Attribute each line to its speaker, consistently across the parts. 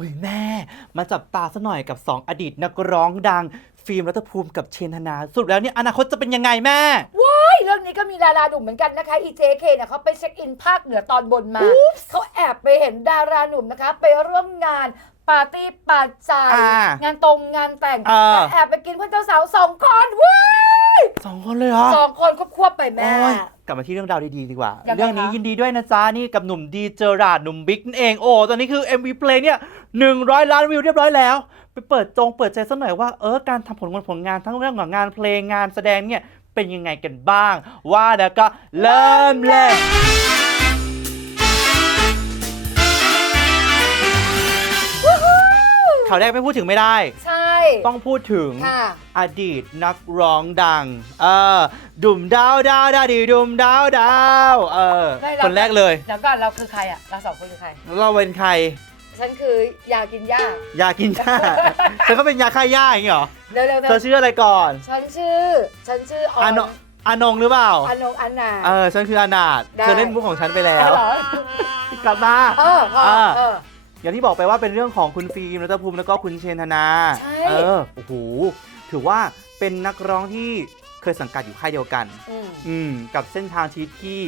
Speaker 1: อุ้ยแม่ มาจับตาซะหน่อยกับ 2 อดีตนักร้องดัง ฟิล์มรัฐภูมิกับเชนธนาสรุดแล้วเนี่ยอนาคตจะเป็นยังไงแม่
Speaker 2: เรื่องนี้ก็มีดาราหนุ่มเหมือนกันนะคะอีเจเคเนี่ยเขาไปเช็คอินภาคเหนือตอนบนมา เขาแอบไปเห็นดาราหนุ่มนะคะ ไปร่วมงานปาร์ตี้ปาร์จาย
Speaker 1: อ่างา
Speaker 2: นตรงงานแต่ง
Speaker 1: เออ
Speaker 2: แต่แอบไปกินเพื่อนเจ้าสาวสองคนเว้ย
Speaker 1: สองคนเลยเหรอ
Speaker 2: สองคนควบๆไปแม่
Speaker 1: โอ้ยกลับมาที่เรื่องราวดีๆดีกว่า
Speaker 2: ยังไง
Speaker 1: เรื่องนี้
Speaker 2: คะ
Speaker 1: ยินดีด้วยนะจ๊ะ นี่กับหนุ่มดีเจอราดหนุ่มบิ๊กนั่นเอง โอ้ตอนนี้คือ MV เพลงเนี่ย100 ล้านวิวเรียบร้อยแล้ว ไปเปิดจงเปิดใจสักหน่อยว่าเออการทำผลงานผลงานทั้งเรื่องของงานเพลงงานแสดงเนี่ยเป็นยังไงกันบ้าง ว่าแล้วก็เริ่มเลย ข่าวแรกไม่พูดถึงไม่ได้
Speaker 2: ใช่
Speaker 1: ต้องพูดถึง
Speaker 2: ค่ะ
Speaker 1: อดีตนักร้องดัง เออ ดุมดาวดาวดาวดีดุมดาวดาว เออ
Speaker 2: ได้รับ
Speaker 1: คนแรกเลย
Speaker 2: แล้วก่อนเราคือใครอะ เราสองคนคือใคร
Speaker 1: เราเป็นใคร
Speaker 2: ฉันคือยากินหญ้ายา
Speaker 1: กินหญ้า เธอก็เป็นยาฆ่าหญ้าอย่างงี้เหรอ
Speaker 2: เร็วๆ
Speaker 1: เธอชื่ออะไรก่อน
Speaker 2: ฉันชื่อ ฉันชื่อออ
Speaker 1: อานนอานงหรือเปล่า
Speaker 2: อานงอานา
Speaker 1: เออ ฉันคืออานาถ
Speaker 2: ได้
Speaker 1: เธอเล่นมุกของฉันไปแล้ว
Speaker 2: เหรอก
Speaker 1: ลับมา
Speaker 2: เออพอ
Speaker 1: อ่า
Speaker 2: เออ
Speaker 1: อย่างที่บอกไปว่าเป็นเรื่องของคุณฟิล์มรัตภูมิแล้วก็คุณเชนธนา
Speaker 2: ใช่
Speaker 1: เออ โอ้โห ถือว่าเป็นนักร้องที่เคยสังกัดอยู่ค่ายเดียวกัน
Speaker 2: อืม
Speaker 1: อืม กับเส้นทางชีวิตที่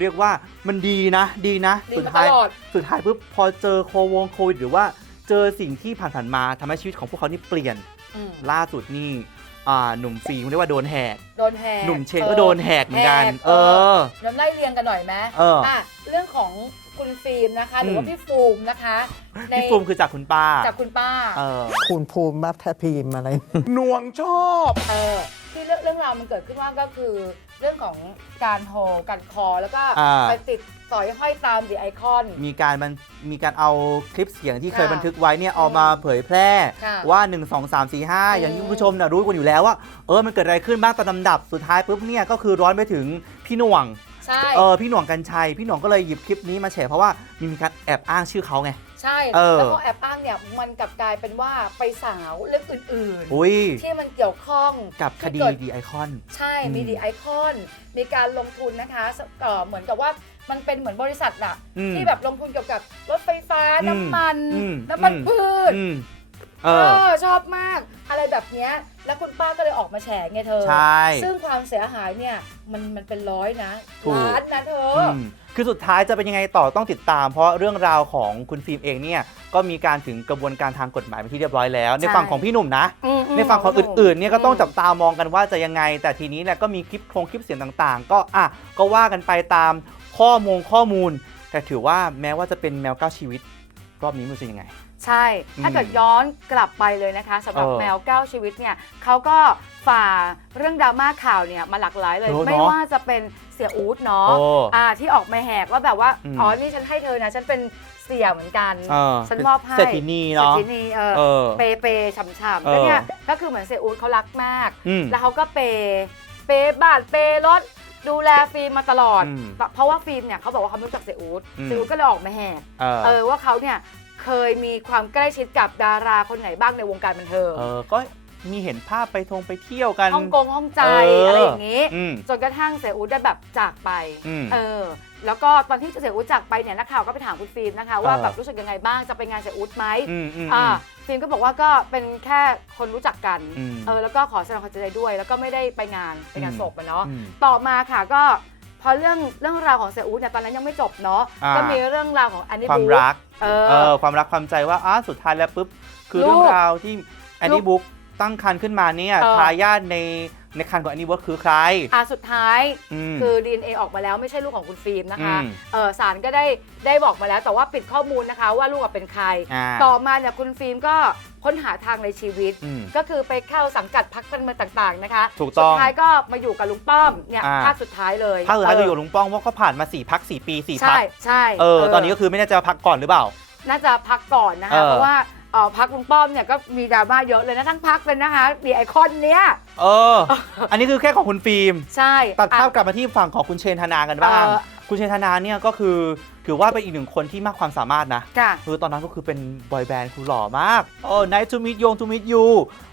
Speaker 1: เรียกว่ามันดีนะ ดีนะ
Speaker 2: ดี
Speaker 1: สุด
Speaker 2: มา
Speaker 1: ท้าย
Speaker 2: ตลอด
Speaker 1: สุดท้ายปุ๊บพอเจอโควงโควิดหรือว่าเจอสิ่งที่ผ่านๆมาทำให้ชีวิตของพวกเขานี่เปลี่ยน
Speaker 2: อืม
Speaker 1: ล่าสุดนี่อ่าหนุ่มฟิล์มเรียกว่าโดนแหก
Speaker 2: โดนแหก
Speaker 1: หนุ่มเชนก็โดนแหกเหมือนกัน
Speaker 2: แห
Speaker 1: เออ
Speaker 2: เดี๋ยวไล่เรียงกันหน่อยไหม
Speaker 1: เออ
Speaker 2: อะ เรื่องของ คุณฟิล์มนะคะ หรือว่า
Speaker 1: อืม
Speaker 2: พี่ฟูมนะคะใน
Speaker 1: พี่ฟูมิคือจากคุณป้า
Speaker 2: จากคุณป้า
Speaker 1: เออ
Speaker 3: คุณภูมิมัทพีมอะไร
Speaker 4: หน่วงชอบ
Speaker 2: เออที่เรื่องเรื่องราวมันเกิดขึ้นว่าก็คือเรื่องของการโฮการคอแล้วก็
Speaker 1: อ่า
Speaker 2: ไปติดสอยห้อยตามดีไอคอน
Speaker 1: มีการมันมีการเอาคลิปเสียงที่เคย
Speaker 2: ค่ะ
Speaker 1: บันทึกไว้เนี่ยเอามาเผยแพร่
Speaker 2: ค่ะ
Speaker 1: ว่า 1 2 3 4 5 อย่างที่คุณผู้ชมนะรู้กันอยู่แล้วว่า เออมันเกิดอะไรขึ้นบ้างตามลำดับสุดท้ายปุ๊บเนี่ยก็คือร้อนไปถึงพี่หน่วง
Speaker 2: ใช่
Speaker 1: เออพี่หน่วงกัญชัย พี่หน่วงก็เลยหยิบคลิปนี้มาแฉเพราะว่ามีการแอบอ้างชื่อเขาไง
Speaker 2: ใช่
Speaker 1: เออ
Speaker 2: แล้วก็แอบอ้างเนี่ยมันกลับกลายเป็นว่าไปสาวเรื่องอื่น
Speaker 1: อุ้ย
Speaker 2: ๆ ที่มันเกี่ยวข้อง
Speaker 1: กับคดี
Speaker 2: ที่เกิด
Speaker 1: ดีไอคอน
Speaker 2: ใช่
Speaker 1: อืม
Speaker 2: มีดีไอคอน มีการลงทุนนะคะเอ่อเหมือนกับว่ามันเป็นเหมือนบริษัทอะ
Speaker 1: อืม
Speaker 2: ที่แบบลงทุนเกี่ยวกับรถไฟฟ้า
Speaker 1: อืม
Speaker 2: น้ำมัน
Speaker 1: อืม
Speaker 2: น้ำมัน
Speaker 1: อืม
Speaker 2: พืช
Speaker 1: อืม เอ
Speaker 2: เอ
Speaker 1: อ
Speaker 2: อ ชอบมากอะไรแบบเนี้ยแล้วคุณป้าก็เลยออกมาแฉไงเธอ
Speaker 1: ใช่
Speaker 2: ซึ่งความเสียหายเนี่ยมันมันเป็นร้อยนะ
Speaker 1: ถูก
Speaker 2: ล้านนะเธอ
Speaker 1: อืมคือสุดท้ายจะเป็นยังไงต่อต้องติดตาม เพราะเรื่องราวของคุณฟิล์มเองเนี่ยก็มีการถึงกระบวนการทางกฎหมายเป็นที่เรียบร้อยแล้ว ใน
Speaker 2: ใช่
Speaker 1: ฝั่งของพี่หนุ่มนะ
Speaker 2: อืม
Speaker 1: ในฝั่งของอื่นๆเนี่ยก็ต้องจับ
Speaker 2: ม
Speaker 1: ตามองกันว่าจะยังไง แต่ทีนี้เนี่ยก็มีคลิปโครงคลิปเสียงต่างๆ ก็อะก็ว่ากันไปตามข้อมูลข้อมูล แต่ถือว่าแม้ว่าจะเป็นแมวเก้าชีวิต รอบนี้มันจะยังไง
Speaker 2: ใช่ ถ้า
Speaker 1: อืม
Speaker 2: เกิดย้อนกลับไปเลยนะคะสำหรับ
Speaker 1: เออ
Speaker 2: แมวเก้าชีวิตเนี่ยเขาก็ฝ่าเรื่องดราม่าข่าวเนี่ยมาหลากหลายเลย
Speaker 1: เออเนอะ
Speaker 2: ไม่ว่าจะเป็นเสียอู๊ดเนาะ
Speaker 1: โอ้
Speaker 2: อ่าที่ออกมาแหกว่าแบบว่า
Speaker 1: อืม
Speaker 2: อ๋อ นี่ฉันให้เธอนะ ฉันเป็นเสียเหมือนกัน
Speaker 1: เออ
Speaker 2: ฉันมอบให้
Speaker 1: เศรษฐีนีเนาะ
Speaker 2: เศรษฐีนีเออ
Speaker 1: เออ
Speaker 2: เปย์เปย์ฉ่ำๆ
Speaker 1: เออ
Speaker 2: ก็เนี่ยก็คือเหมือนเสียอู๊ดเขารักมาก
Speaker 1: อืม
Speaker 2: แล้วเขาก็เปย์เปย์บ้านเปย์รถดูแลฟิล์มมาตลอด
Speaker 1: อืม
Speaker 2: เพราะว่าฟิล์มเนี่ยเขาบอกว่าเขาไม่รู้จักเสียอู๊ด
Speaker 1: อืม
Speaker 2: เสียอู๊ดก็เลยออกมาแหก
Speaker 1: เออ
Speaker 2: เออว่าเขาเนี่ย เคยมีความใกล้ชิดกับดาราคนไหนบ้างในวงการบันเทิง
Speaker 1: เออก็มีเห็นภาพไปทงไปเที่ยวกัน
Speaker 2: ฮ่องกงฮ่องใจ
Speaker 1: เอออ
Speaker 2: อะไรอย่างนี้
Speaker 1: อืม
Speaker 2: จนกระทั่งเสียอู๊ดได้แบบจากไป
Speaker 1: อืม
Speaker 2: เออ แล้วก็ตอนที่เสียอู๊ดจากไปเนี่ยนักข่าวก็ไปถามคุณฟิล์มนะคะว่า
Speaker 1: เออ
Speaker 2: แบบรู้สึกยังไงบ้างจะไปงานเสียอู๊ดไหม
Speaker 1: อืมอืม
Speaker 2: อ่า
Speaker 1: อืม
Speaker 2: ฟิล์มก็บอกว่าก็เป็นแค่คนรู้จักกัน
Speaker 1: อืม
Speaker 2: เออแล้วก็ขอแสดงความเสียใจด้วย แล้วก็ไม่ได้ไปงานไปงาน
Speaker 1: อืม
Speaker 2: ศพอะเนาะ
Speaker 1: อืม
Speaker 2: ต่อมาค่ะก็ พอเรื่องเรื่องราวของเสียอู๊ดเนี่ยตอนนั้นยังไม่จบเนาะ
Speaker 1: อ่า
Speaker 2: ก็มีเรื่องราวของอันนี้
Speaker 1: ความ
Speaker 2: บู
Speaker 1: รัก
Speaker 2: เอ
Speaker 1: เอ
Speaker 2: อ
Speaker 1: อความรักความใจว่าอ้าสุดท้ายแล้วปุ๊บ คือ
Speaker 2: ลูก
Speaker 1: เรื่องราวที่แอนนี่
Speaker 2: ลูก
Speaker 1: บุ๊กตั้งครรภ์ขึ้นมาเนี่ย
Speaker 2: เออ
Speaker 1: ทายาทใน ในครรภ์ของแอนนี่บุ๊กคือใคร
Speaker 2: อ่าสุดท้าย
Speaker 1: อืม
Speaker 2: คือ DNA ออกมาแล้วไม่ใช่ลูกของคุณฟิล์มนะคะ
Speaker 1: อืม
Speaker 2: เออศาลก็ได้ได้บอกมาแล้วแต่ว่าปิดข้อมูลนะคะว่าลูกอะเป็นใคร
Speaker 1: อ่า
Speaker 2: ต่อมาเนี่ยคุณฟิล์มก็ค้นหาทางในชีวิต
Speaker 1: อืม
Speaker 2: ก็คือไปเข้าสังกัดพักการเมืองต่างๆนะคะ
Speaker 1: ถูกต้อง
Speaker 2: สุดท้ายก็มาอยู่กับลุงป้อมเนี่ย
Speaker 1: อ่า
Speaker 2: ภาคสุดท้ายเลย
Speaker 1: ภาคสุดท้ายคืออยู่กับลุงป้องว่าเขาผ่านมา4ี่พักสี่ปีสี่พั
Speaker 2: ใช่
Speaker 1: ก
Speaker 2: ใช่
Speaker 1: เออตอนนี้ก็คือไม่แน่ใจว่าพักก่อนหรือเปล่า
Speaker 2: น่าจะพักก่อนนะ
Speaker 1: เอ
Speaker 2: คะ
Speaker 1: อ
Speaker 2: เพราะว่า เอ่อพักลุงป้อมเนี่ยก็มีดราม่าเยอะเลยนะทั้งพักเลยนะคะดีไอคอนเนี้ย
Speaker 1: เออ อันนี้คือแค่ของคุณฟิล์ม
Speaker 2: ใช่
Speaker 1: ตัดภาพ
Speaker 2: อะ
Speaker 1: กลับมาที่ฝั่งของคุณเชนธนากันบ้าง
Speaker 2: เออ
Speaker 1: คุณเชนธนาเนี่ยก็คือถือว่าเป็นอีกหนึ่งคนที่มากความสามารถนะ
Speaker 2: ค่ะ
Speaker 1: คือตอนนั้นก็คือเป็นบอยแบนด์คือหล่อมากเออ nice to meet you to meet you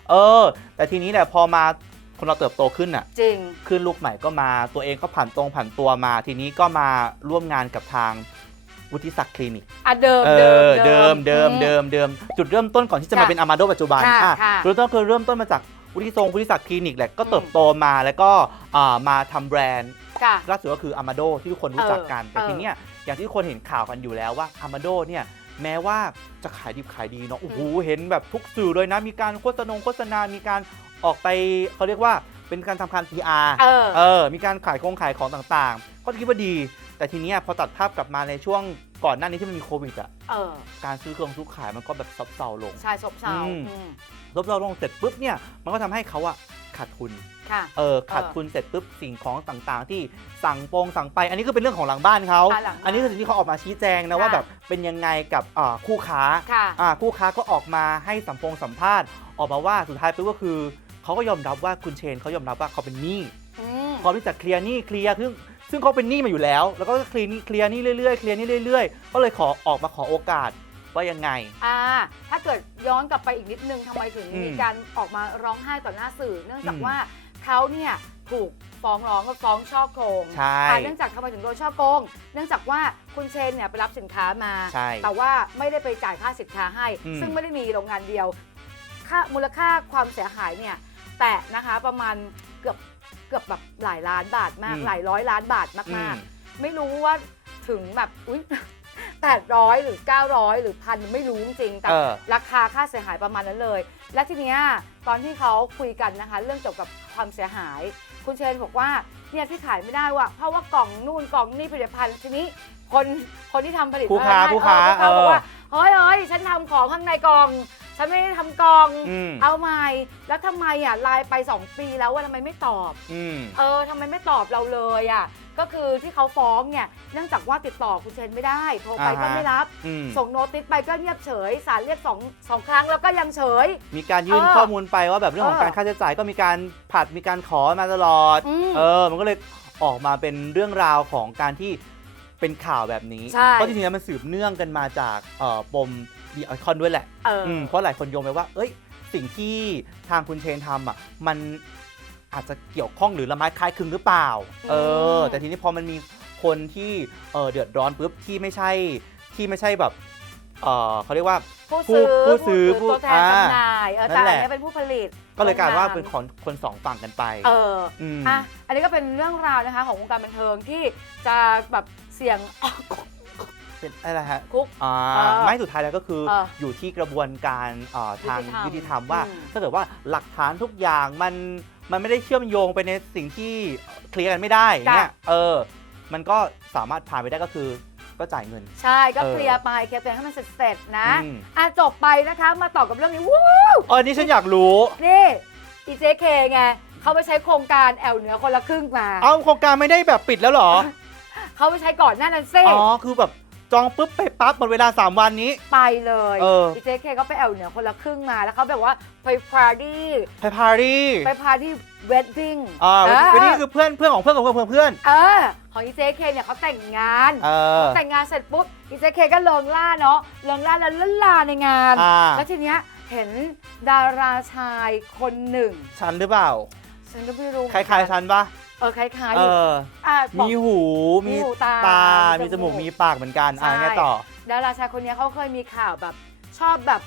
Speaker 1: เออ แต่ทีนี้แหละพอมาคนเราเติบโตขึ้นอะ
Speaker 2: จริง
Speaker 1: ขึ้นลูกใหม่ก็มาตัวเองก็ผ่านตรงผ่านตัวมา ทีนี้ก็มาร่วมงานกับทาง วุฒิศักดิ์คลินิก
Speaker 2: อะเดิม
Speaker 1: เอ
Speaker 2: เดิม
Speaker 1: อเดิมเดิมเดิมเดิมจุดเริ่มต้นก่อนที่จะมา
Speaker 2: ค่ะ
Speaker 1: เป็นอามาโดปัจจุบัน
Speaker 2: ค่ะ
Speaker 1: อะ
Speaker 2: ค่ะ
Speaker 1: จุดเริ่มต้นคือเริ่มต้นมาจากวุฒิทรงวุฒิศักดิ์คลินิกแหละก็
Speaker 2: อืม
Speaker 1: เติบโตมาแล้วก็อ่ามาทำแบรนด์
Speaker 2: ค่ะ
Speaker 1: ล่าสุดก็คืออามาโดที่ทุกคนรู้จักกัน
Speaker 2: เออ
Speaker 1: แต่ทีเนี้ยอย่างที่ทุกคนเห็นข่าวกันอยู่แล้วว่าอามาโดเนี่ยแม้ว่าจะขายดิบขายดีเนาะโอ้โหเห็นแบบทุกสื่อเลยนะมีการโฆษณาโฆษณา มีการออกไปเขาเรียกว่าเป็นการทำการ PR
Speaker 2: เออ
Speaker 1: เออ มีการขายของขายของต่างๆ ก็คิดว่าดี แต่ทีเนี้ยพอตัดภาพกลับมาในช่วงก่อนหน้านี้ที่มันมีโควิดอะ
Speaker 2: เออ
Speaker 1: การซื้อเครื่องซื้อขายมันก็แบบซบเซาลง
Speaker 2: ชายซบเซา
Speaker 1: อืม
Speaker 2: อืม
Speaker 1: ซบเซาลงเสร็จปุ๊บเนี่ยมันก็ทำให้เขาอะขาดทุน
Speaker 2: ค่ะ
Speaker 1: เออขาดทุนเสร็จปุ๊บสิ่งของต่างๆ ที่สั่งโปรงสั่งไป อันนี้คือเป็นเรื่องของหลังบ้านเขา
Speaker 2: อ่าหลังบ้าน
Speaker 1: อันนี้คือสิ่งที่เขาออกมาชี้แจงนะ
Speaker 2: ค่ะ
Speaker 1: ว่าแบบเป็นยังไงกับอ่าคู่ค้า
Speaker 2: ค่ะ
Speaker 1: อ่าคู่ค้าก็ออกมาให้สัมพงสัมภาษณ์ ออกมาว่าสุดท้ายปุ๊บก็คือเขาก็ยอมรับว่าคุณเชนเขายอมรับว่าเขาเป็นหนี้
Speaker 2: อืม
Speaker 1: พร้อมที่จะเคลียร์หนี้เคลียร์ซึ่ง ซึ่งเขาเป็นหนี้มาอยู่แล้ว แล้วก็เคลียร์หนี้เคลียร์หนี้เรื่อยๆเคลียร์หนี้เรื่อยๆ ก็เลยขอออกมาขอโอกาสว่ายังไง
Speaker 2: อ่าถ้าเกิดย้อนกลับไปอีกนิดนึงทำไมถึง
Speaker 1: อืม
Speaker 2: มีการออกมาร้องไห้ต่อหน้าสื่อ เนื่องจาก
Speaker 1: อืม
Speaker 2: ว่าเขาเนี่ยถูกฟ้องร้องก็ฟ้องช่อโกง
Speaker 1: ใช่
Speaker 2: อ่าเนื่องจากทำไมถึงโดนช่อโกง เนื่องจากว่าคุณเชนเนี่ยไปรับสินค้ามา
Speaker 1: ใช่
Speaker 2: แต่ว่าไม่ได้ไปจ่ายค่าสินค้าให้
Speaker 1: อืม
Speaker 2: ซึ่งไม่ได้มีโรงงานเดียว ค่ามูลค่าความเสียหายเนี่ย แต่นะคะประมาณเกือบเกือบแบบหลายล้านบาทมากหลายร้อยล้านบาท
Speaker 1: อื
Speaker 2: มามกๆ ไม่รู้ว่าถึงแบบอุ้ยแปดร้อยหรือเก้าร้อยหรือพันไม่รู้จริงๆแต่
Speaker 1: เออ
Speaker 2: ราคาค่าเสียหายประมาณนั้นเลย และทีเนี้ยตอนที่เขาคุยกันนะคะ เรื่องเกี่ยวกับความเสียหาย คุณเชนบอกว่าเนี่ยที่ขายไม่ได้ว่ะเพราะว่ากล่องนู่นกล่องนี่ผลิตภัณฑ์ทีนี้คนคนที่ทำผลิต
Speaker 1: ผู้ค้า
Speaker 2: ภัณฑ์
Speaker 1: ผู้ค้า
Speaker 2: เออผู้ค้า
Speaker 1: เออ
Speaker 2: บอกว่าเฮ้ยเฮ้ยฉันทำของข้างในกล่อง ฉันไม่ได้ทำกล่อง
Speaker 1: อืม
Speaker 2: เอาใหม่ แล้วทำไมอะไลน์ไป 2 ปีแล้วว่าทำไมไม่ตอบ
Speaker 1: อืม
Speaker 2: เออทำไมไม่ตอบเราเลยอะ ก็คือที่เขาฟ้องเนี่ย เนื่องจากว่าติดต่อคุณเชนไม่ได้ โทรไปก็
Speaker 1: อ่าฮะ
Speaker 2: ไม่รับ
Speaker 1: อืม
Speaker 2: ส่งโนติสไปก็เงียบเฉย สารเรียกสองสองครั้งแล้วก็ยังเฉย
Speaker 1: มีการยื่น
Speaker 2: เออ
Speaker 1: ข้อมูลไปว่าแบบเรื่องของ
Speaker 2: เออ
Speaker 1: การค่าใช้จ่ายก็มีการผัดมีการขอมาตลอด
Speaker 2: อืม
Speaker 1: เออ มันก็เลยออกมาเป็นเรื่องราวของการที่เป็นข่าวแบบนี้
Speaker 2: ใช่
Speaker 1: เพราะจริงๆแล้วมันสืบเนื่องกันมาจากเอ่อปม ดีไอคอนด้วยแหละ
Speaker 2: เอออ
Speaker 1: มเพราะหลายคนโยงไปว่า เอ้ย สิ่งที่ทางคุณเชนทำอะ มันอาจจะเกี่ยวข้องหรือละไม้คล้ายคลึงหรือเปล่า เออ แต่ทีนี้พอมันมีคนที่เออเดือดร้อนปุ๊บที่ไม่ใช่ที่ไม่ใช่แบบเออเขาเรียกว่า
Speaker 2: ผู้ซื้อ
Speaker 1: ผู้ซื้อผู้
Speaker 2: ตัวแทน
Speaker 1: อ่า
Speaker 2: จำหน่ายเออ
Speaker 1: นั่
Speaker 2: แต่
Speaker 1: นแห
Speaker 2: อัน
Speaker 1: ละ
Speaker 2: เนี้ยเป็นผู้ผลิต
Speaker 1: ก็เลยกลายว่า
Speaker 2: โรงงาน
Speaker 1: เป็นของคนสองฝั่งกันไป
Speaker 2: เออ
Speaker 1: อืม
Speaker 2: อะอันนี้ก็เป็นเรื่องราวนะคะของวงการบันเทิงที่จะแบบเสี่ยง
Speaker 1: เป็นอะไรฮะ
Speaker 2: คุก
Speaker 1: อ่า
Speaker 2: เออ
Speaker 1: ไม่สุดท้ายแล้วก็คือ
Speaker 2: เออ
Speaker 1: อยู่ที่กระบวนการอ่าทาง
Speaker 2: ยุ
Speaker 1: ยุ
Speaker 2: ติ
Speaker 1: ติ
Speaker 2: ธ
Speaker 1: ธ
Speaker 2: ร
Speaker 1: ร
Speaker 2: ร
Speaker 1: ร
Speaker 2: ม
Speaker 1: มว่า
Speaker 2: อืม
Speaker 1: ถ้าเกิดว่าหลักฐานทุกอย่างมันมันไม่ได้เชื่อมโยงไปในสิ่งที่เคลียร์กันไม่ได้อย่างเนี่ยเออ มันก็สามารถผ่านไปได้ก็คือก็จ่ายเงิน
Speaker 2: ใช่ก็
Speaker 1: เออ
Speaker 2: เคลียร์ไปเคลียร์ไปให้มันเสร็จๆนะ
Speaker 1: อืม
Speaker 2: อะจบไปนะคะมาต่อกับเรื่องนี้วู้
Speaker 1: เออนี่ฉันอยากรู้
Speaker 2: นี่อีเจเคไงเขาไปใช้โครงการแอลเหนือคนละครึ่งมา
Speaker 1: เอาโครงการไม่ได้แบบปิดแล้วเหรอ
Speaker 2: เขาไปใช้ก่อนหน้านั้นซิ
Speaker 1: อ๋อ คือแบบ จองปุ๊บไปปั๊บหมดเวลา 3 วันนี้
Speaker 2: ไปเลย
Speaker 1: เออ
Speaker 2: อีเจเคก็ไปแอลเหนือคนละครึ่งมาแล้วเขาแบบว่าไปปาร์ตี้
Speaker 1: ไปพาร์ตี้
Speaker 2: ไปปาร์ตี้เวดดิ้ง
Speaker 1: อ่าวันนี้คือเพื่อนเพื่อนของเพื่อนของเพื่อนของเพื่อน
Speaker 2: เออ ของอีเจเคเนี่ยเขาแต่งงาน
Speaker 1: เออ
Speaker 2: แต่งงานเสร็จปุ๊บอีเจเคก็เลิงล่าเนาะเลิงล่าแล้วละลาในงาน
Speaker 1: อ่า
Speaker 2: แล้วทีเนี้ยเห็นดาราชายคนหนึ่ง
Speaker 1: ฉันหรือเปล่า
Speaker 2: ฉันก็ไม่รู้
Speaker 1: คล้ายๆฉันปะ
Speaker 2: เออคล้ายๆ
Speaker 1: เอ
Speaker 2: อยู่
Speaker 1: อ
Speaker 2: อะบอก
Speaker 1: มีหู
Speaker 2: มี
Speaker 1: มี
Speaker 2: หูตา
Speaker 1: มี
Speaker 2: มี
Speaker 1: จ
Speaker 2: จมู
Speaker 1: มู
Speaker 2: ก
Speaker 1: ก มีปากเหมือนกัน อ่า
Speaker 2: ใช่
Speaker 1: ไงต่อ
Speaker 2: ดาราชายคนเนี้ยเขาเคยมีข่าวแบบชอบแบบ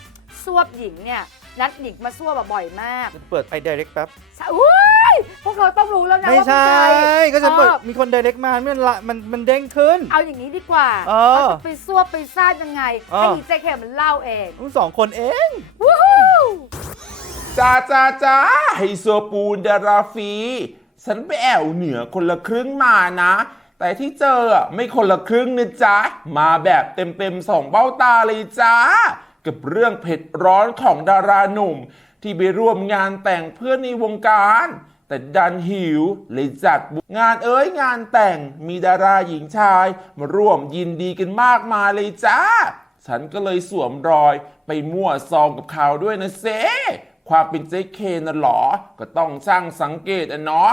Speaker 2: ซวบหญิงเนี่ยนัดหญิงมาซวบแบบบ่อยมาก
Speaker 1: เปิดไอเดเร็กแป๊บ
Speaker 2: ใช่อุ้ยพวกเราต้องรู้แล้วนะ
Speaker 1: ไม่
Speaker 2: ว่าเป็น
Speaker 1: ใช่
Speaker 2: ใคร
Speaker 1: ก็ฉันเปิด
Speaker 2: เออ
Speaker 1: มีคนเดเร็กมามันละมันมันเด้งขึ้น
Speaker 2: เอาอย่างนี้ดีกว่า
Speaker 1: เออ
Speaker 2: จะไปซวบไปซ่านยังไง
Speaker 1: เออ
Speaker 2: ให้อีเจเคมันเล่าเอง
Speaker 1: ทั้งสองคนเอง
Speaker 2: วู้ฮู้
Speaker 4: จ้าจ้าจ้าไฮโซปูนดาราฟี ฉันไปแอวเหนือคนละครึ่งมานะ แต่ที่เจอไม่คนละครึ่งนะจ๊ะ มาแบบเต็มๆสองเบ้าตาเลยจ้า กับเรื่องเผ็ดร้อนของดาราหนุ่ม ที่ไปร่วมงานแต่งเพื่อนในวงการ แต่ดันหิวเลยจัดงานเอ้ยงานแต่งมีดาราหญิงชาย มาร่วมยินดีกันมากมายเลยจ้า ฉันก็เลยสวมรอยไปมั่วซองกับเขาด้วยนะเซความเป็นเจ๊เคนน่ะหรอ ก็ต้องช่างสังเกตอะเนาะ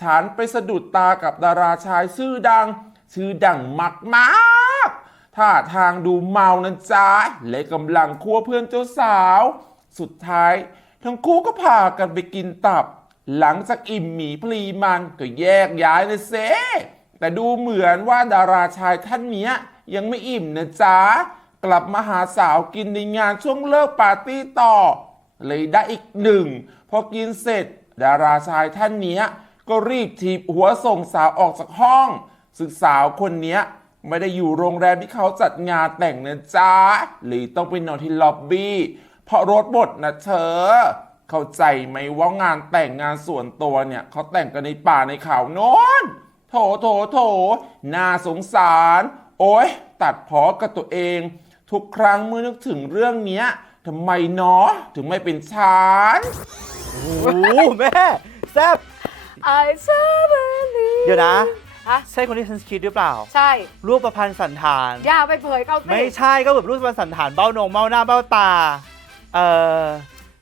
Speaker 4: ฉันไปสะดุดตากับดาราชายชื่อดัง ชื่อดังมากมากๆท่าทางดูเมานะจ๊ะและกำลังคั่วเพื่อนเจ้าสาว สุดท้าย ทั้งคู่ก็พากันไปกินตับ หลังจากอิ่มหมีพลีมันก็แยกย้ายนะเซแต่ดูเหมือนว่าดาราชายท่านเนี้ยยังไม่อิ่มนะจ๊ะกลับมาหาสาวกินในงานช่วงเลิกปาร์ตี้ต่อ เลยได้อีกหนึ่งพอกินเสร็จ ดาราชายท่านเนี้ย ก็รีบถีบหัวส่งสาวออกจากห้อง ศึกสาวคนเนี้ยไม่ได้อยู่โรงแรมที่เขาจัดงานแต่งนะจ๊ะเลยต้องไปนอนที่ล็อบบี้เพราะรถบดนะเธอ เข้าใจไหมว่างานแต่งงานส่วนตัวเนี่ย เขาแต่งกันในป่าในเขาโน้นโถโถโถน่าสงสาร โอ้ยตัดพอกับตัวเอง ทุกครั้งเมื่อนึกถึงเรื่องเนี้ยทำไมเนาะถึงไม่เป็นฉัน
Speaker 1: โอ้โหแม่แซ่บ
Speaker 2: I believe
Speaker 1: เดี๋ยวนะ
Speaker 2: ฮะ
Speaker 1: ใช่คนที่ฉันคิดหรือเปล่า
Speaker 2: ใช่
Speaker 1: รูปประพันธ์สันฐาน
Speaker 2: อย่าไปเผยเขาสิ
Speaker 1: ไม่ใช่ก็แบบรูปประพันธ์สันฐานเบ้านงเบ้าหน้าเบ้าตา เออ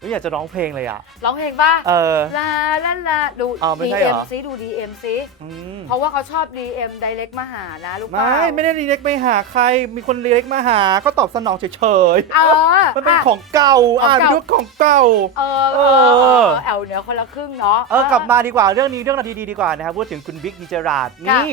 Speaker 1: ไม่อยากจะร้องเพลงเลยอะ
Speaker 2: ร้องเพลงป่ะ
Speaker 1: เออ
Speaker 2: ลาลาลาดู
Speaker 1: อ้าวไม่ใช่เหร
Speaker 2: DM
Speaker 1: อ
Speaker 2: ซิดู DM ซิ
Speaker 1: อืม
Speaker 2: เพราะว่าเขาชอบ DM direct มาหานะลูก
Speaker 1: ไม่ไม่ได้รีเล็กไปหาใคร มีคนรีเล็กมาหา ก็ตอบสนองเฉย
Speaker 2: เออ
Speaker 1: ๆ มันเป็น
Speaker 2: อะ
Speaker 1: ของเก่า
Speaker 2: ของ
Speaker 1: อ่าน
Speaker 2: เก่า
Speaker 1: ยุคของเก่า
Speaker 2: เออเออเออแอลเหนือคนละครึ่งเนาะ
Speaker 1: เออกลับมาดีกว่าเรื่องนี้เรื่องราวดีๆดีกว่านะครับพูดถึงคุณบิ๊กดิเจราด
Speaker 2: ค่ะ
Speaker 1: นี่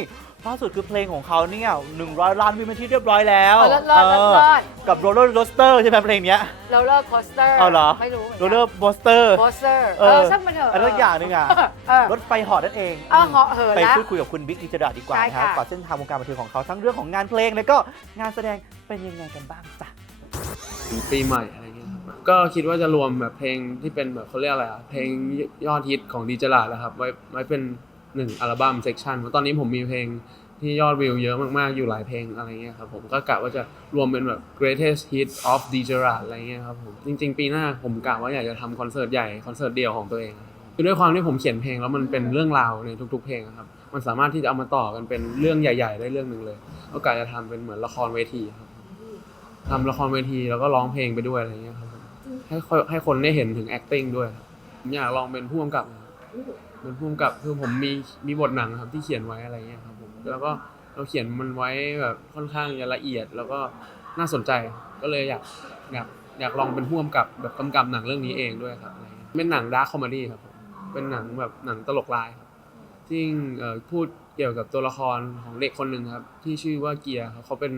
Speaker 1: ล่าสุดคือเพลงของเขาเนี่ย100 ล้านวิวเป็นที่เรียบร้อยแล้ว
Speaker 2: เออเลิศเลิศเลิศเลิศ
Speaker 1: กับโรลเลอร์โรสเตอร์ใช่ไหมเพลงเนี้ย
Speaker 2: เราเลิกโคสเตอร์
Speaker 1: เอาเหรอ
Speaker 2: ไม่รู้
Speaker 1: โรลเลอร์โบสเตอร์
Speaker 2: โคสเตอร์
Speaker 1: เอ
Speaker 2: เอ
Speaker 1: อ
Speaker 2: อช่างมันเถอะ
Speaker 1: อะไรสักอย่างหนึ่งอะ
Speaker 2: เออ
Speaker 1: รถไฟเหอนั่นเอง
Speaker 2: เออเหาะเหิน
Speaker 1: ไป
Speaker 2: แล้ว
Speaker 1: พูดคุยกับคุณบิ๊กดิเจราดดีกว่า
Speaker 2: ได้
Speaker 1: นะครับ
Speaker 2: ค่ะ
Speaker 1: ก่อนเส้นทางวงการบันเทิงของเขาทั้งเรื่องของงานเพลงแล้วก็งานแสดงเป็นยังไงกันบ้างจ้ะ
Speaker 5: ปีใหม่อะไรเงี้ยครับก็คิดว่าจะรวมแบบเพลงที่เป็นแบบเขาเรียกอะไรอะเพลงยอดฮิตของดีเจลาดนะครับไว้ไว้เป็น หนึ่งอัลบั้มเซ็กชันตอนนี้ผมมีเพลงที่ยอดวิวเยอะมากๆ อยู่หลายเพลงอะไรเงี้ยครับผมก็กะว่าจะรวมเป็นแบบ greatest hit of d j r a d อะไรเงี้ยครับผมจริง ๆ ปีหน้าผมกะว่าอยากจะทำคอนเสิร์ตใหญ่คอนเสิร์ตเดียวของตัวเองคือด้วยความที่ผมเขียนเพลงแล้วมันเป็นเรื่องราวในทุก ๆ เพลงครับมันสามารถที่จะเอามาต่อกันเป็นเรื่องใหญ่ ๆ ได้เรื่องหนึ่งเลยก็กะจะทำเป็นเหมือนละครเวทีครับทำละครเวทีแล้วก็ร้องเพลงไปด้วยอะไรเงี้ยครับให้ให้คนได้เห็นถึง acting ด้วยผมอยากลองเป็นผู้กำกับ นะครันผู้กำกับคือผมมีมีบทหนังครับที่เขียนไว้อะไรเงี้ยครับผมแล้วก็เราเขียนมันไว้แบบค่อนข้างจะละเอียด แล้วก็น่าสนใจก็เลยอยากอยากอยากลองเป็นผู้กำกับแบบกำกับหนังเรื่องนี้เองด้วยครับอะไรเงี้ยเป็นหนังดาร์คคอมเมดี้ครับผมเป็นหนังแบบหนังตลกร้ายครับที่พูดเกี่ยวกับตัวละครของเด็กคนหนึ่งครับ ที่ชื่อว่าเกียร์เขาเป็น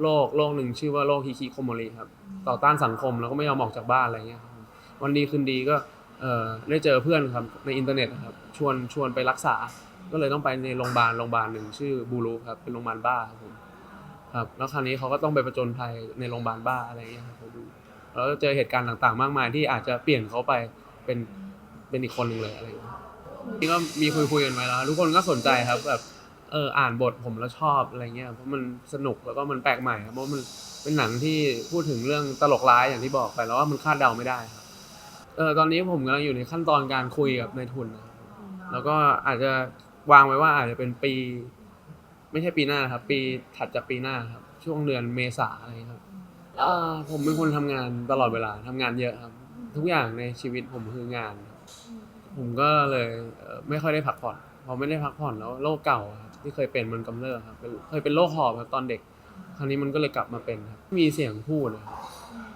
Speaker 5: โรคโรคหนึ่งชื่อว่าโรคฮิคิโคโมริครับ ต่อต้านสังคมแล้วก็ไม่ยอมออกจากบ้านอะไรเงี้ยครับวันดีคืนดีก็ เอ่อได้เจอเพื่อนครับในอินเทอร์เน็ตนะครับชวนชวนไปรักษา ก็เลยต้องไปในโรงพยาบาลโรงพยาบาลหนึ่งชื่อบูรูครับเป็นโรงพยาบาลบ้าครับผมครับแล้วคราวนี้เขาก็ต้องไปประจนภัยในโรงพยาบาลบ้าอะไรอย่างเงี้ยครับผมแล้วก็เจอเหตุการณ์ต่างๆ มากมายที่อาจจะเปลี่ยนเขาไปเป็นเป็นอีกคนหนึ่งเลยอะไรอย่างเงี้ยนี่ก็มีคุยคุยๆกันไว้แล้วทุกคนก็สนใจครับแบบเอออ่านบทผมแล้วชอบอะไรเงี้ยเพราะมันสนุกแล้วก็มันแปลกใหม่ครับเพราะมันเป็นหนังที่พูดถึงเรื่องตลกร้ายอย่างที่บอกไปแล้วว่ามันคาดเดาไม่ได้ครับ เออตอนนี้ผมกำลังอยู่ในขั้นตอนการคุยกับนายทุนนะครับแล้วก็อาจจะวางไว้ว่าอาจจะเป็นปี ไม่ใช่ปีหน้าครับ ปีถัดจากปีหน้าครับ ช่วงเดือนเมษาอะไรครับเออผมเป็นคนทำงานตลอดเวลาทำงานเยอะครับ ทุกอย่างในชีวิตผมคืองานครับผมก็เลยเอ่อไม่ค่อยได้พักผ่อนพอไม่ได้พักผ่อนแล้วโรคเก่าอะครับที่เคยเป็นมันกำเริบครับเป็นเคยเป็นโรคหอบครับตอนเด็ก คราวนี้มันก็เลยกลับมาเป็นครับมีเสียงพูดนะครับ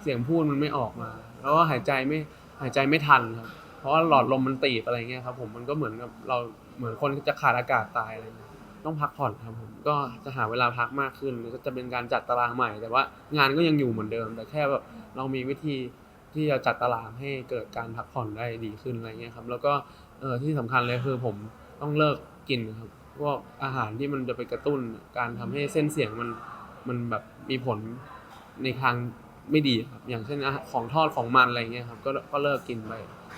Speaker 5: เสียงพูดมันไม่ออกมา แล้วก็หายใจไม่ หายใจไม่ทันครับ เพราะว่าหลอดลมมันตีบอะไรเงี้ยครับผมมันก็เหมือนกับเราเหมือนคนจะขาดอากาศตายอะไรเงี้ยต้องพักผ่อนครับผมก็จะหาเวลาพักมากขึ้นก็จะเป็นการจัดตารางใหม่ แต่ว่างานก็ยังอยู่เหมือนเดิม แต่แค่แบบเรามีวิธีที่จะจัดตารางให้เกิดการพักผ่อนได้ดีขึ้นอะไรเงี้ยครับ แล้วก็เออที่สำคัญเลยคือผมต้องเลิกกินครับพวกอาหารที่มันจะไปกระตุ้นการทำให้เส้นเสียงมันมันแบบมีผลในทาง ไม่ดีครับ อย่างเช่นอาหารของทอดของมันอะไรเงี้ยครับก็ก็เลิกกินไป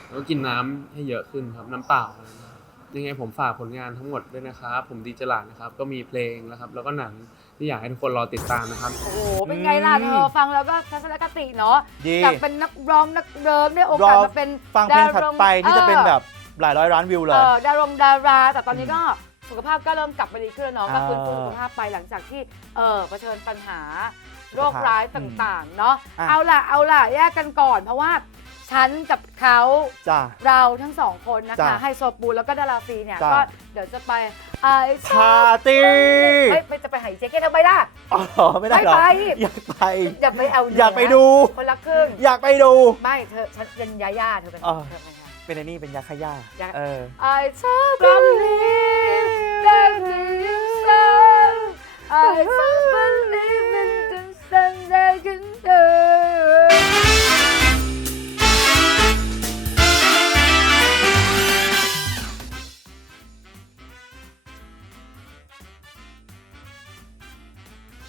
Speaker 5: แล้วก็กินน้ำให้เยอะขึ้นครับน้ำเปล่าอะไรเงี้ยครับยังไงผมฝากผลงานทั้งหมดด้วยนะครับ ผมดีจลาดนะครับ ก็มีเพลงนะครับ แล้วก็หนังที่อยากให้ทุกคนรอติดตามนะครับ
Speaker 2: โอ้โห เป็นไงล่ะ
Speaker 1: อืม
Speaker 2: เธอฟังแล้วก็ทัศนคติเนาะ
Speaker 1: ดี
Speaker 2: จากเป็นนักร้องนักเดิมได้โอกาส
Speaker 1: รอ
Speaker 2: มาเป็น
Speaker 1: ฟังเพลงถัดไปที่จะเป็น
Speaker 2: ออ
Speaker 1: แบบหลายร้อยล้านวิวเล
Speaker 2: เอย อดารงดารา แต่ตอนนี้ก็สุขภาพก็เริ่มกลับมาดีขึ้นแล้วเนาะ
Speaker 1: อ่า
Speaker 2: ก็ฟื้นฟูสุขภาพไปหลังจากที่เออเผชิญปัญหา โรค
Speaker 1: สุขภาพ
Speaker 2: ร้ายต่างๆ เนาะ
Speaker 1: อะ
Speaker 2: เอาล่ะเอาล่ะแยกกันก่อนเพราะว่าฉันกับเขา
Speaker 1: จ้า
Speaker 2: เราทั้งสองคนนะคะ
Speaker 1: จ้ะ
Speaker 2: ไฮโซปูแล้วก็ดาราฟรีเนี่ย
Speaker 1: จ้ะ
Speaker 2: ก็เดี๋ยวจะไปไอ
Speaker 1: ปาร์ตี้
Speaker 2: เฮ้ยไม่จะไปหาอีเจ๊เก้ทำไมล่ะ
Speaker 1: อ๋อเหรอไม่ได้เหรอ
Speaker 2: ไม่ไป
Speaker 1: อยากไป
Speaker 2: อย่าไปเอา
Speaker 1: อยากไปดู
Speaker 2: คนละครึ่ง
Speaker 1: อยากไปดู
Speaker 2: ไม่เธอฉันเป็นยาย่าเธอเป็น
Speaker 1: อ๋อ
Speaker 2: เธอเป็นไง
Speaker 1: เป็นไอ้นี่เป็นยาขย่า
Speaker 2: ยักษ์
Speaker 1: เออ
Speaker 2: I just believe that you so I believe กันเออ